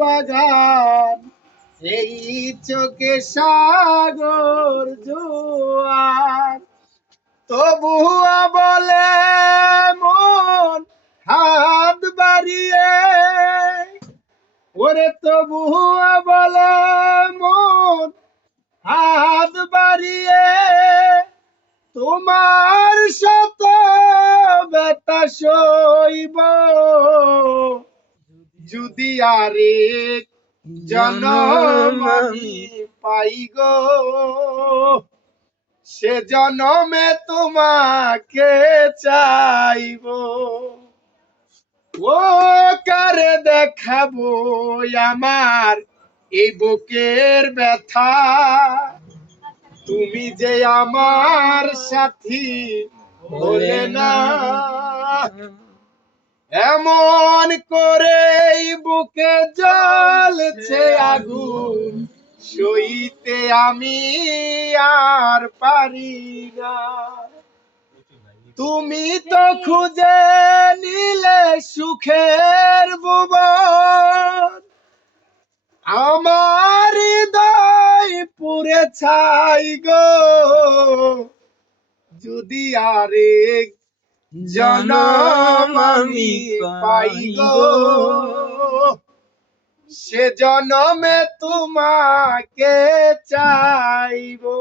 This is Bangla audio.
বাগান, এই চোখে সাগর জোয়ার। তবুও বলে মন হাত বাড়িয়ে, ওরে তবুও বলে মন হাত বাড়িয়ে, তোমার শত ব্যথা সইব যদি আরেক জনম আমি পাই গো, সে জনমে তোমাকে চাইবো। ও কারে দেখাবো আমার এই বুকের ব্যথা, তুমি যে আমার সাথী হলে না। এমন করে বুকে জ্বলছে আগুন, সইতে আমি আর পারি না। তুমি তো খুঁজে নিলে সুখের ভুবন, আমার হৃদয় পুড়ে ছাই গো, যদি আরেক জনম আমি পাই গো, সে জনমে তোমাকে চাইবো।